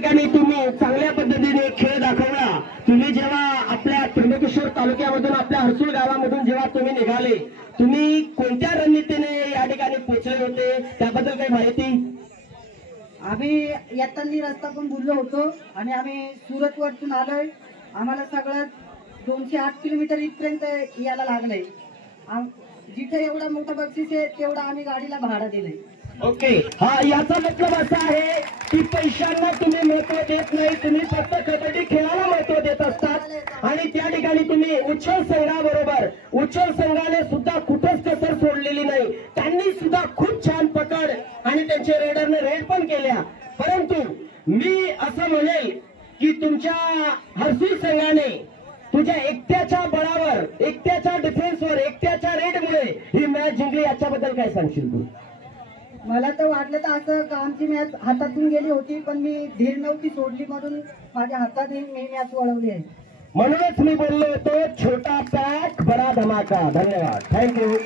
ठिकाणी तुम्ही चांगल्या पद्धतीने खेळ दाखवला। तुम्ही जेव्हा आपल्या त्र्यंबकेश्वर तालुक्यामधून आपल्या हर्सुल गावामधून जेव्हा तुम्ही निघाले, तुम्ही कोणत्या रणनीतीने या ठिकाणी पोहोचले होते त्याबद्दल काही माहिती? आम्ही येताना रस्ता पण बोललो होतो आणि आम्ही सुरत वरतून आलोय। आम्हाला सगळं 208 किलोमीटर इथपर्यंत यायला लागलंय। जिथे एवढा मोठा बक्षीस आहे तेवढा आम्ही गाडीला भाडं दिलंय। ओके, हा याचा मतलब असा आहे की पैशांना तुम्ही महत्व देत नाही, तुम्ही फक्त कबड्डी खेळाला महत्व देत असतात। आणि त्या ठिकाणी तुम्ही उच्चल संघाबरोबर उच्चल संघाने सुद्धा कुठंच कसर सोडलेली नाही, त्यांनी सुद्धा खूप छान पकड आणि त्यांचे रेडरने रेड पण केल्या। परंतु मी असं म्हणेल की तुमच्या हर्सुल संघाने तुझ्या एकट्याच्या बळावर, एकट्याच्या डिफेन्सवर, एकट्याच्या रेडमुळे ही मॅच जिंकली, याच्याबद्दल काय सांगशील तू? मला तर वाटलं तर असं का आमची मॅच हातातून गेली होती, पण मी धीर नव्हती सोडली म्हणून माझ्या हातात मी मॅच वळवली आहे। म्हणूनच मी बोललो होतो छोटा पॅक बडा धमाका। धन्यवाद, थँक्यू।